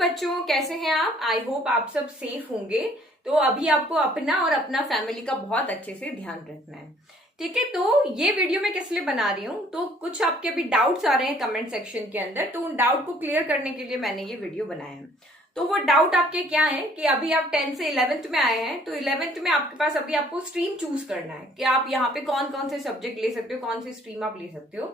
बच्चों, कैसे हैं आप? आई होप आप सब सेफ होंगे। तो अभी आपको अपना और अपना फैमिली का बहुत अच्छे से ध्यान रखना है। ठीक है, तो ये वीडियो मैं किस लिए बना रही हूँ, तो कुछ आपके अभी डाउट्स आ रहे हैं कमेंट सेक्शन के अंदर, तो उन डाउट को क्लियर करने के लिए मैंने ये वीडियो बनाया है। तो वो डाउट आपके क्या है कि अभी आप 10th से 11th में आए हैं, तो 11th में आपके पास अभी आपको स्ट्रीम चूज करना है कि आप यहाँ पे कौन कौन से सब्जेक्ट ले सकते हो, कौन सी स्ट्रीम आप ले सकते हो।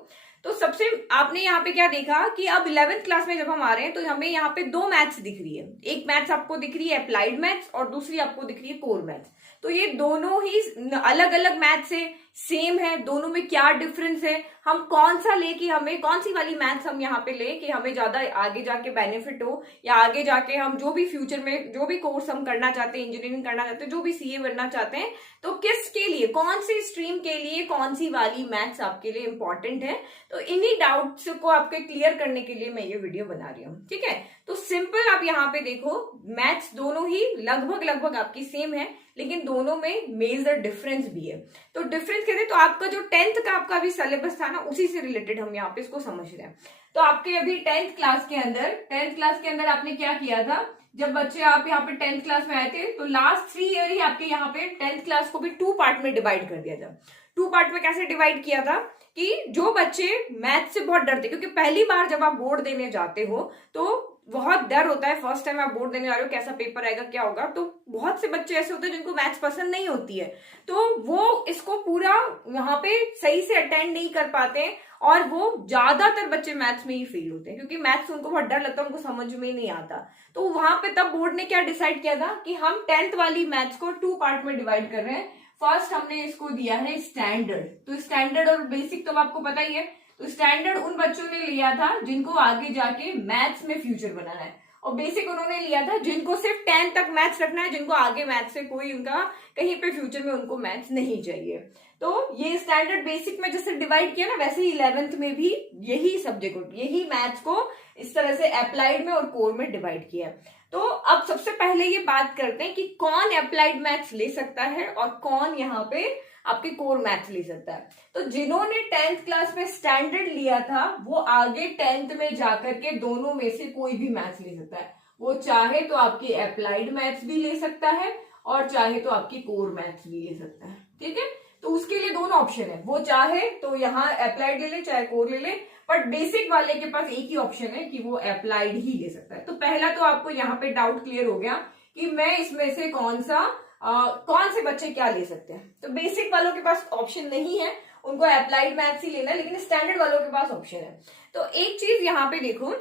तो सबसे आपने यहाँ पे क्या देखा कि अब 11th क्लास में जब हम आ रहे हैं तो हमें यहाँ पे दो मैथ्स दिख रही है। एक मैथ्स आपको दिख रही है अप्लाइड मैथ्स और दूसरी आपको दिख रही है कोर मैथ्स। तो ये दोनों ही अलग अलग मैथ्स है, सेम है, दोनों में क्या डिफरेंस है, हम कौन सा ले कि हमें कौन सी वाली मैथ्स हम यहाँ पे ले कि हमें ज्यादा आगे जाके बेनिफिट हो, या आगे जाके हम जो भी फ्यूचर में जो भी कोर्स हम करना चाहते हैं, इंजीनियरिंग करना चाहते हैं, जो भी सीए बनना चाहते हैं, तो किसके लिए, कौन सी स्ट्रीम के लिए कौन सी वाली मैथ्स आपके लिए इंपॉर्टेंट है। तो इन्हीं डाउट्स को आपके क्लियर करने के लिए मैं ये वीडियो बना रही हूँ। ठीक है, तो सिंपल आप यहाँ पे देखो, मैथ्स दोनों ही लगभग लगभग आपकी सेम है, लेकिन दोनों में मेजर डिफरेंस भी है। तो डिफरेंस कहते हैं, तो आपका जो 10th का आपका अभी सिलेबस था ना, उसी से रिलेटेड हम यहाँ पे इसको समझ रहे हैं। तो आपके अभी 10th क्लास के अंदर आपने क्या किया था, जब बच्चे आप यहाँ पे 10th क्लास में आए थे, तो लास्ट 3 ईयर ही आपके यहाँ पे 10th क्लास को भी 2 पार्ट में डिवाइड कर दिया था। 2 पार्ट में कैसे डिवाइड किया था कि जो बच्चे मैथ से बहुत डरते, क्योंकि पहली बार जब आप बोर्ड देने जाते हो तो बहुत डर होता है, फर्स्ट टाइम आप बोर्ड देने जा रहे हो, कैसा पेपर आएगा, क्या होगा। तो बहुत से बच्चे ऐसे होते हैं जिनको मैथ्स पसंद नहीं होती है, तो वो इसको पूरा यहाँ पे सही से अटेंड नहीं कर पाते हैं, और वो ज्यादातर बच्चे मैथ्स में ही फेल होते हैं, क्योंकि मैथ्स उनको बहुत डर लगता है, उनको समझ में ही नहीं आता। तो वहां पे तब बोर्ड ने क्या डिसाइड किया था कि हम 10th वाली मैथ्स को 2 पार्ट में डिवाइड कर रहे हैं। फर्स्ट हमने इसको दिया है स्टैंडर्ड। तो स्टैंडर्ड और बेसिक तो आपको पता ही है। तो स्टैंडर्ड उन बच्चों ने लिया था जिनको आगे जाके मैथ्स में फ्यूचर बनाना है, और बेसिक उन्होंने लिया था जिनको सिर्फ 10th तक मैथ्स रखना है, जिनको आगे मैथ्स से कोई उनका कहीं पे फ्यूचर में उनको मैथ्स नहीं चाहिए। तो ये स्टैंडर्ड बेसिक में जैसे डिवाइड किया ना, वैसे ही 11th में भी यही सब्जेक्ट, यही मैथ्स को इस तरह से अप्लाइड में और कोर में डिवाइड किया। तो अब सबसे पहले ये बात करते हैं कि कौन अप्लाइड मैथ्स ले सकता है और कौन यहाँ पे आपके कोर मैथ्स ले सकता है। तो जिन्होंने 10th क्लास में स्टैंडर्ड लिया था, वो आगे 10th में जाकर के दोनों में से कोई भी मैथ्स ले सकता है। वो चाहे तो आपकी अप्लाइड मैथ्स भी ले सकता है और चाहे तो आपकी कोर मैथ्स भी ले सकता है। ठीक है, तो उसके लिए दोनों ऑप्शन है, वो चाहे तो यहाँ अप्लाइड ले ले, चाहे कोर ले ले, बट बेसिक वाले के पास एक ही ऑप्शन है कि वो अप्लाइड ही ले सकता है। तो पहला तो आपको यहाँ पे डाउट क्लियर हो गया कि मैं इसमें से कौन से बच्चे क्या ले सकते हैं। तो बेसिक वालों के पास ऑप्शन नहीं है, उनको अप्लाइड मैथ्स ही लेना है, लेकिन स्टैंडर्ड वालों के पास ऑप्शन है। तो एक चीज यहाँ पे देखो,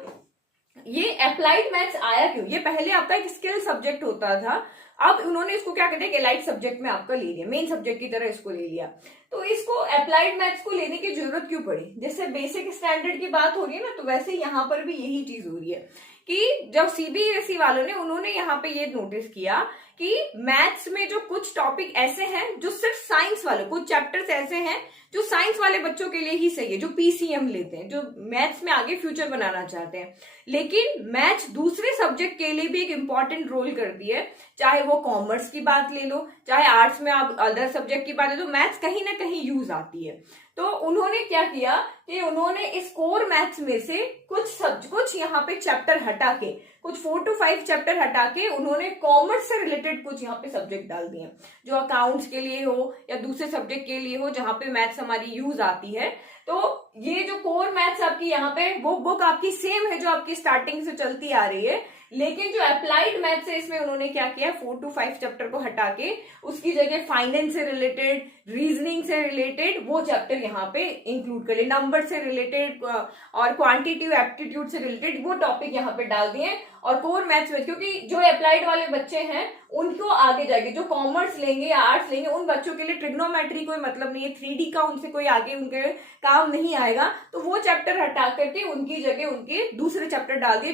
ये अप्लाइड मैथ्स आया क्यों? ये पहले आपका एक स्किल सब्जेक्ट होता था, अब उन्होंने इसको क्या कहते हैं कि एलाइड सब्जेक्ट में आपका ले लिया, मेन सब्जेक्ट की तरह इसको ले लिया। तो इसको अप्लाइड मैथ्स को लेने की जरूरत क्यों पड़ी? जैसे बेसिक स्टैंडर्ड की बात हो रही है ना, तो वैसे यहाँ पर भी यही चीज हो रही है कि जब सीबीएसई वालों ने उन्होंने यहाँ पे ये नोटिस किया कि मैथ्स में जो कुछ टॉपिक ऐसे हैं जो सिर्फ साइंस वाले, कुछ चैप्टर्स ऐसे हैं जो साइंस वाले बच्चों के लिए ही सही है, जो पीसीएम लेते हैं, जो मैथ्स में आगे फ्यूचर बनाना चाहते हैं। लेकिन मैथ्स दूसरे सब्जेक्ट के लिए भी एक इंपॉर्टेंट रोल करती है, चाहे वो कॉमर्स की बात ले लो, चाहे आर्ट्स में आप अदर सब्जेक्ट की बात ले लो, मैथ्स कहीं ना कहीं यूज आती है। तो उन्होंने क्या किया कि उन्होंने इस कोर मैथ्स में से कुछ यहाँ पे चैप्टर हटा के, कुछ 4 to 5 चैप्टर हटा के उन्होंने कॉमर्स से रिलेटेड कुछ यहाँ पे सब्जेक्ट डाल दिए, जो अकाउंट्स के लिए हो या दूसरे सब्जेक्ट के लिए हो, जहाँ पे मैथ्स हमारी यूज आती है। तो ये जो कोर मैथ्स आपकी यहाँ पे, वो बुक आपकी सेम है जो आपकी स्टार्टिंग से चलती आ रही है, लेकिन जो अप्लाइड मैथ्स है इसमें उन्होंने क्या किया, 4 to 5 चैप्टर को हटा के उसकी जगह फाइनेंस से रिलेटेड, रीजनिंग से रिलेटेड वो चैप्टर यहाँ पे इंक्लूड कर लिए, नंबर से रिलेटेड और क्वांटिटेटिव एप्टीट्यूड से रिलेटेड वो टॉपिक यहाँ पे डाल दिए। और कोर मैथ्स में, क्योंकि जो अप्लाइड वाले बच्चे हैं उनको आगे जाके, जो कॉमर्स लेंगे या आर्ट्स लेंगे, उन बच्चों के लिए ट्रिग्नोमेट्री कोई मतलब नहीं है, 3D का उनसे कोई आगे उनके काम नहीं आएगा। तो वो चैप्टर हटा करके उनकी जगह उनके दूसरे चैप्टर डाल दिए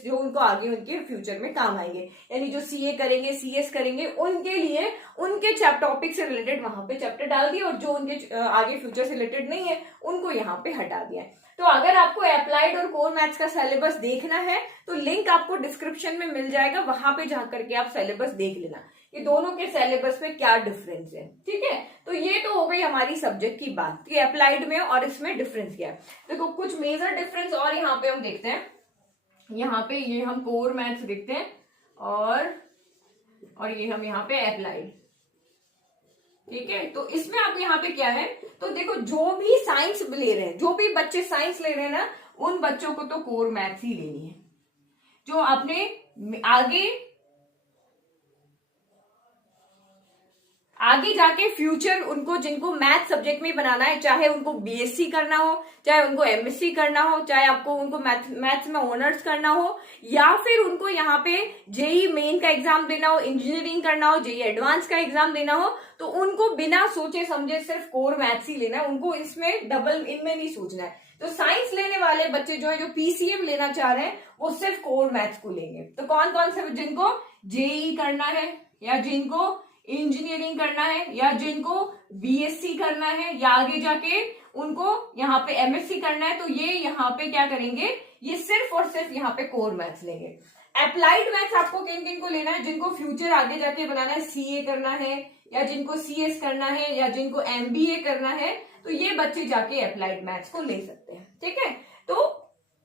जो उनको आगे उनके फ्यूचर में काम आएंगे, यानी जो सीए करेंगे, सीएस करेंगे, उनके लिए उनके टॉपिक से रिलेटेड वहां पे चैप्टर डाल दिए, और जो उनके आगे फ्यूचर से रिलेटेड नहीं है उनको यहाँ पे हटा दिया। तो अगर आपको अप्लाइड और कोर मैथ्स का सिलेबस देखना है तो लिंक आपको डिस्क्रिप्शन में मिल जाएगा, वहां पे जाकर के आप सिलेबस देख लेना कि दोनों के सिलेबस में क्या डिफरेंस है। ठीक है, तो ये तो हो गई हमारी सब्जेक्ट की बात कि अप्लाइड में और इसमें डिफरेंस क्या है। देखो कुछ मेजर डिफरेंस और यहाँ पे हम देखते हैं। यहाँ पे ये हम कोर मैथ्स लिखते हैं और ये हम यहाँ पे अप्लाइड। ठीक है, तो इसमें आप यहाँ पे क्या है, तो देखो जो भी साइंस ले रहे हैं, जो भी बच्चे साइंस ले रहे हैं ना, उन बच्चों को तो कोर मैथ्स ही लेनी है। जो आपने आगे जाके फ्यूचर उनको, जिनको मैथ सब्जेक्ट में बनाना है, चाहे उनको बीएससी करना हो, चाहे उनको एमएससी करना हो, चाहे आपको उनको मैथ्स में ऑनर्स करना हो, या फिर उनको यहाँ पे जेई मेन का एग्जाम देना हो, इंजीनियरिंग करना हो, जेई एडवांस का एग्जाम देना हो, तो उनको बिना सोचे समझे सिर्फ कोर मैथ्स ही लेना है। उनको इसमें डबल इनमें नहीं सोचना है। तो साइंस लेने वाले बच्चे जो है, जो पीसीएम लेना चाह रहे हैं, वो सिर्फ कोर मैथ्स को लेंगे। तो कौन कौन से, जिनको जेई करना है, या जिनको इंजीनियरिंग करना है, या जिनको बीएससी करना है, या आगे जाके उनको यहाँ पे एमएससी करना है, तो ये यहाँ पे क्या करेंगे, ये सिर्फ और सिर्फ यहाँ पे कोर मैथ्स लेंगे। अप्लाइड मैथ्स आपको किन किन को लेना है, जिनको फ्यूचर आगे जाके बनाना है, सीए करना है, या जिनको सीएस करना है, या जिनको एमबीए करना है, तो ये बच्चे जाके अप्लाइड मैथ्स को ले सकते हैं। ठीक है, तो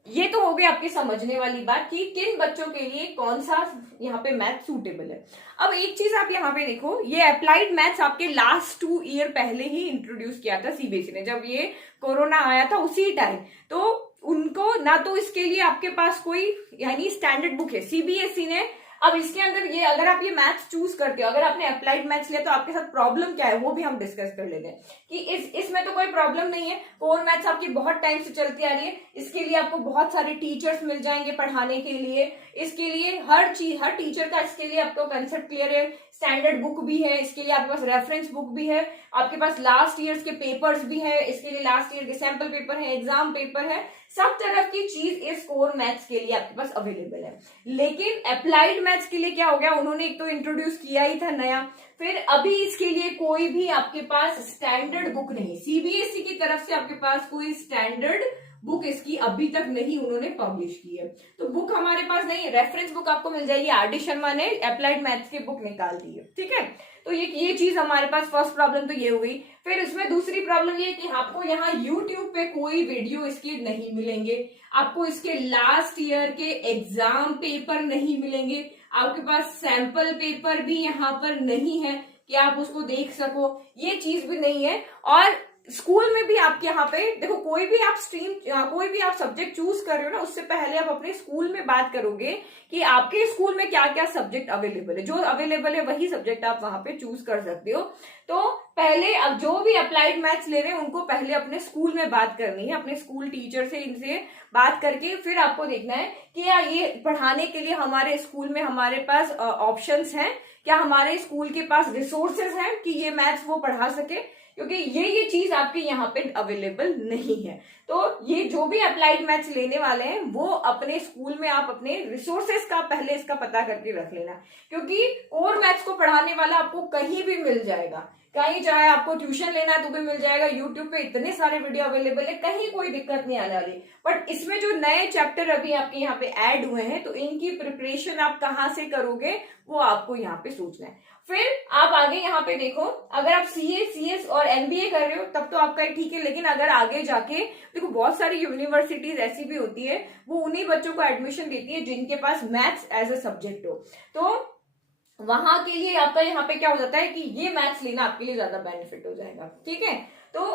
ये तो हो गई आपके समझने वाली बात कि किन बच्चों के लिए कौन सा यहाँ पे मैथ सूटेबल है। अब एक चीज आप यहाँ पे देखो, ये अप्लाइड मैथ्स आपके लास्ट 2 ईयर पहले ही इंट्रोड्यूस किया था सीबीएसई ने, जब ये कोरोना आया था उसी टाइम। तो उनको ना तो इसके लिए आपके पास कोई यानी स्टैंडर्ड बुक है सीबीएसई ने। अब इसके अंदर ये, अगर आप ये मैथ्स चूज करते हो, अगर आपने अप्लाइड मैथ्स लिया, तो आपके साथ प्रॉब्लम क्या है वो भी हम डिस्कस कर लेते हैं कि इसमें तो कोई प्रॉब्लम नहीं है। कोर मैथ्स आपकी बहुत टाइम से चलती आ रही है, इसके लिए आपको बहुत सारे टीचर्स मिल जाएंगे पढ़ाने के लिए, इसके लिए हर टीचर का इसके लिए आपको कंसेप्ट क्लियर है, स्टैंडर्ड बुक भी है, इसके लिए आपके पास रेफरेंस बुक भी है, आपके पास लास्ट ईयर्स के पेपर्स भी है, इसके लिए लास्ट ईयर के सैंपल पेपर है, एग्जाम पेपर है, सब तरफ की चीज इस कोर मैथ्स के लिए आपके पास अवेलेबल है। लेकिन अप्लाइड मैथ्स के लिए क्या हो गया, उन्होंने एक तो इंट्रोड्यूस किया ही था नया, फिर अभी इसके लिए कोई भी आपके पास स्टैंडर्ड बुक नहीं, सीबीएसई की तरफ से आपके पास कोई स्टैंडर्ड बुक इसकी अभी तक नहीं उन्होंने पब्लिश की है। तो बुक हमारे पास नहीं है, रेफरेंस बुक आपको मिल जाएगी, आर.डी. शर्मा ने अप्लाइड मैथ्स की बुक निकाल दी है। ठीक है, तो ये चीज हमारे पास फर्स्ट प्रॉब्लम तो ये हो गई। फिर इसमें दूसरी प्रॉब्लम ये कि आपको यहाँ यूट्यूब पे कोई वीडियो इसके नहीं मिलेंगे, आपको इसके लास्ट ईयर के एग्जाम पेपर नहीं मिलेंगे, आपके पास सैंपल पेपर भी यहाँ पर नहीं है कि आप उसको देख सको, ये चीज भी नहीं है। और स्कूल में भी आपके यहाँ पे देखो, कोई भी आप स्ट्रीम, कोई भी आप सब्जेक्ट चूज कर रहे हो ना, उससे पहले आप अपने स्कूल में बात करोगे कि आपके स्कूल में क्या क्या सब्जेक्ट अवेलेबल है, जो अवेलेबल है वही सब्जेक्ट आप वहां पे चूज कर सकते हो। तो पहले अब जो भी अप्लाइड मैथ्स ले रहे हैं उनको पहले अपने स्कूल में बात करनी है, अपने स्कूल टीचर से, इनसे बात करके फिर आपको देखना है कि क्या ये पढ़ाने के लिए हमारे स्कूल में हमारे पास ऑप्शंस हैं, क्या हमारे स्कूल के पास रिसोर्सेज हैं कि ये मैथ्स वो पढ़ा सके, क्योंकि ये चीज आपके यहाँ पे अवेलेबल नहीं है। तो ये जो भी अप्लाइड मैथ्स लेने वाले हैं वो अपने स्कूल में आप अपने रिसोर्सेज का पहले इसका पता करके रख लेना, क्योंकि कोर मैथ्स को पढ़ाने वाला आपको कहीं भी मिल जाएगा, कहीं चाहे आपको ट्यूशन लेना है तो भी मिल जाएगा, यूट्यूब पे इतने सारे वीडियो अवेलेबल है, कहीं कोई दिक्कत नहीं आने वाली। बट इसमें जो नए चैप्टर अभी आपके यहाँ पे ऐड हुए हैं, तो इनकी प्रिपरेशन आप कहाँ से करोगे वो आपको यहाँ पे सोचना है। फिर आप आगे यहाँ पे देखो, अगर आप सीए, सीएस और एमबीए कर रहे हो तब तो आपका ठीक है, लेकिन अगर आगे जाके देखो, बहुत सारी यूनिवर्सिटीज ऐसी भी होती है, वो उन्हीं बच्चों को एडमिशन देती है जिनके पास मैथ्स एज अ सब्जेक्ट हो, तो वहां के लिए आपका यहाँ पे क्या हो जाता है कि ये मैथ्स लेना आपके लिए ज्यादा बेनिफिट हो जाएगा। ठीक है, तो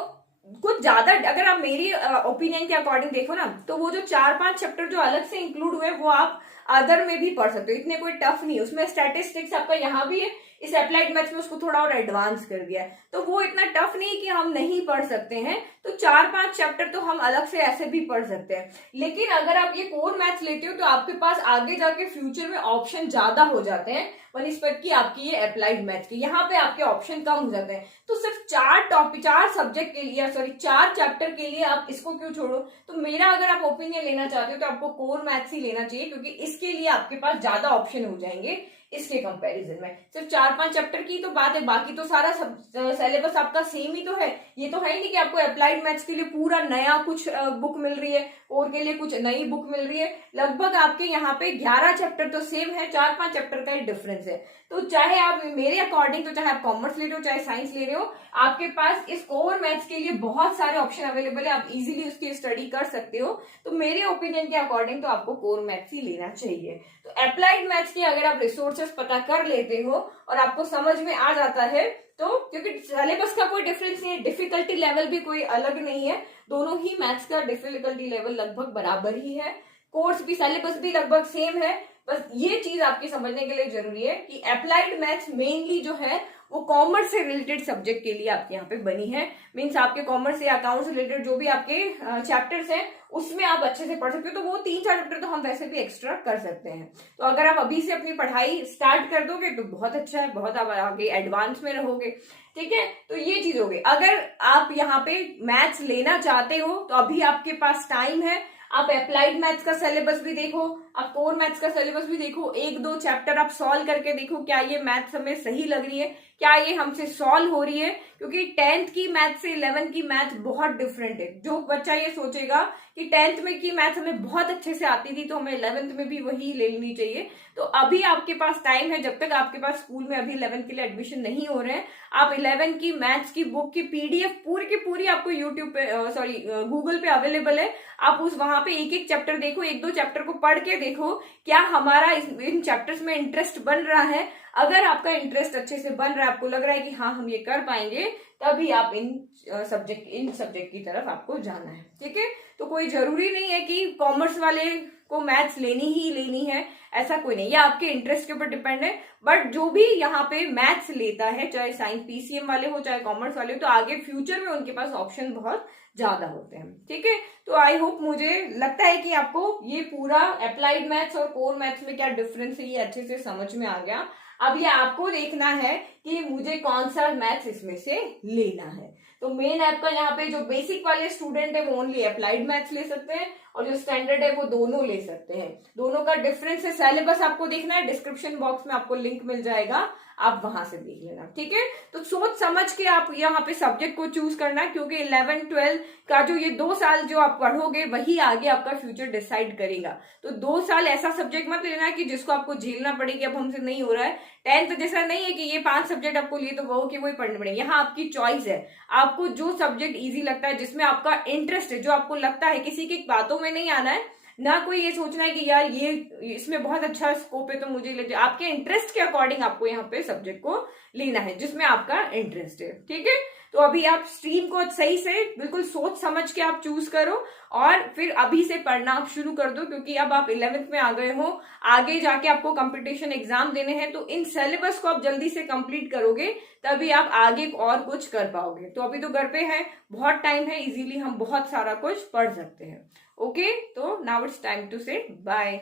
कुछ ज्यादा अगर आप मेरी ओपिनियन के अकॉर्डिंग देखो ना, तो वो जो 4-5 चैप्टर जो अलग से इंक्लूड हुए वो आप अदर में भी पढ़ सकते हो, इतने कोई टफ नहीं। उसमें स्टैटिस्टिक्स आपका यहाँ भी है, इस अप्लाइड मैथ्स में उसको थोड़ा और एडवांस कर दिया है, तो वो इतना टफ नहीं कि हम नहीं पढ़ सकते हैं। तो 4-5 चैप्टर तो हम अलग से ऐसे भी पढ़ सकते हैं, लेकिन अगर आप ये कोर मैथ्स लेते हो तो आपके पास आगे जाके फ्यूचर में ऑप्शन ज्यादा हो जाते हैं बनिस्बत की आपकी ये अप्लाइड मैथ्स के, यहाँ पे आपके ऑप्शन कम हो जाते हैं। तो सिर्फ 4 सब्जेक्ट के लिए, सॉरी 4 चैप्टर के लिए आप इसको क्यों छोड़ो। तो मेरा अगर आप ओपिनियन लेना चाहते हो तो आपको कोर मैथ्स ही लेना चाहिए, क्योंकि इसके लिए आपके पास ज्यादा ऑप्शन हो जाएंगे, इसके कंपैरिजन में। सिर्फ 4-5 चैप्टर की तो बात है, बाकी तो सारा सिलेबस आपका सेम ही तो है। ये तो है ही नहीं कि आपको अप्लाइड मैथ्स के लिए पूरा नया कुछ बुक मिल रही है, कोर के लिए कुछ नई बुक मिल रही है। लगभग आपके यहाँ पे 11 चैप्टर तो सेम है, 4-5 चैप्टर का ही डिफरेंस है। तो चाहे आप मेरे अकॉर्डिंग, तो चाहे आप कॉमर्स ले रहे हो चाहे साइंस ले रहे हो, आपके पास इस कोर मैथ्स के लिए बहुत सारे ऑप्शन अवेलेबल है, आप इजीली उसकी स्टडी कर सकते हो। तो मेरे ओपिनियन के अकॉर्डिंग तो आपको कोर मैथ्स ही लेना चाहिए। तो अप्लाइड मैथ्स के अगर आप रिसोर्सेस पता कर लेते हो और आपको समझ में आ जाता है, तो क्योंकि सिलेबस का कोई डिफरेंस नहीं है, डिफिकल्टी लेवल भी कोई अलग नहीं है, दोनों ही मैथ्स का डिफिकल्टी लेवल लगभग बराबर ही है, कोर्स भी सिलेबस भी लगभग सेम है। बस ये चीज आपके समझने के लिए जरूरी है कि अप्लाइड मैथ्स मेनली जो है वो कॉमर्स से रिलेटेड सब्जेक्ट के लिए आपके यहाँ पे बनी है। मीन्स आपके कॉमर्स या अकाउंट से रिलेटेड जो भी आपके चैप्टर्स हैं उसमें आप अच्छे से पढ़ सकते हो। तो वो 3-4 चैप्टर तो हम वैसे भी एक्स्ट्रा कर सकते हैं। तो अगर आप अभी से अपनी पढ़ाई स्टार्ट कर दोगे तो बहुत अच्छा है, बहुत आप आगे एडवांस में रहोगे। ठीक है, तो ये चीज होगी। अगर आप यहाँ पे मैथ्स लेना चाहते हो तो अभी आपके पास टाइम है, आप अप्लाइड मैथ्स का सिलेबस भी देखो, आप कोर मैथ्स का सिलेबस भी देखो, 1-2 चैप्टर आप सॉल्व करके देखो क्या ये मैथ्स हमें सही लग रही है, क्या ये हमसे सॉल्व हो रही है। क्योंकि 10th की मैथ से 11th की मैथ बहुत डिफरेंट है। जो बच्चा ये सोचेगा कि 10th में की मैथ हमें बहुत अच्छे से आती थी तो हमें 11th में भी वही ले लेनी चाहिए, तो अभी आपके पास टाइम है। जब तक आपके पास स्कूल में अभी 11th के लिए एडमिशन नहीं हो रहे हैं, आप 11th की मैथ्स की बुक की PDF पूरी की पूरी आपको यूट्यूब पे गूगल पे अवेलेबल है। आप उस वहां पे एक-एक चैप्टर देखो, 1-2 चैप्टर को पढ़ के देखो क्या हमारा इन चैप्टर्स में इंटरेस्ट बन रहा है। अगर आपका इंटरेस्ट अच्छे से बन रहा है, आपको लग रहा है कि हाँ हम ये कर पाएंगे, तभी आप इन सब्जेक्ट की तरफ आपको जाना है। ठीक है, तो कोई जरूरी नहीं है कि कॉमर्स वाले को मैथ्स लेनी ही लेनी है, ऐसा कोई नहीं, ये आपके इंटरेस्ट के ऊपर डिपेंड है। बट जो भी यहाँ पे मैथ्स लेता है, चाहे साइंस PCM वाले हो चाहे कॉमर्स वाले हो, तो आगे फ्यूचर में उनके पास ऑप्शन बहुत ज्यादा होते हैं। ठीक है, तो आई होप, मुझे लगता है कि आपको ये पूरा अप्लाइड मैथ्स और कोर मैथ्स में क्या डिफरेंस है ये अच्छे से समझ में आ गया। अब ये आपको देखना है कि मुझे कौन सा मैथ्स इसमें से लेना है। तो मेन आपका यहाँ पे जो बेसिक वाले स्टूडेंट है वो ओनली अप्लाइड मैथ्स ले सकते हैं, और जो स्टैंडर्ड है वो दोनों ले सकते हैं। दोनों का डिफरेंस है, सिलेबस आपको देखना है, डिस्क्रिप्शन बॉक्स में आपको लिंक मिल जाएगा, आप वहां से देख लेना। ठीक है, तो सोच समझ के आप यहाँ पे सब्जेक्ट को चूज करना, क्योंकि 11-12 का जो ये 2 साल जो आप पढ़ोगे वही आगे आपका फ्यूचर डिसाइड करेगा। तो 2 साल ऐसा सब्जेक्ट मत लेना कि जिसको आपको झेलना पड़ेगी अब हमसे नहीं हो रहा है। 10th जैसा नहीं है कि ये 5 सब्जेक्ट आपको लिए तो वो कि वही पढ़ने पड़ेंगे। यहाँ आपकी चॉइस है, आपको जो सब्जेक्ट इजी लगता है, जिसमें आपका इंटरेस्ट है, जो आपको लगता है, किसी की बातों में नहीं आना है, ना कोई ये सोचना है कि यार ये इसमें बहुत अच्छा स्कोप है तो मुझे ले, आपके इंटरेस्ट के अकॉर्डिंग आपको यहाँ पे सब्जेक्ट को लेना है जिसमें आपका इंटरेस्ट है। ठीक है, तो अभी आप स्ट्रीम को सही से बिल्कुल सोच समझ के आप चूज करो और फिर अभी से पढ़ना आप शुरू कर दो, क्योंकि अब आप 11th में आ गए हो, आगे जाके आपको कंपटीशन एग्जाम देने हैं, तो इन सिलेबस को आप जल्दी से कंप्लीट करोगे तभी आप आगे और कुछ कर पाओगे। तो अभी तो घर पे है, बहुत टाइम है, इजीली हम बहुत सारा कुछ पढ़ सकते हैं। ओके, तो नाउ इट्स टाइम टू से बाय।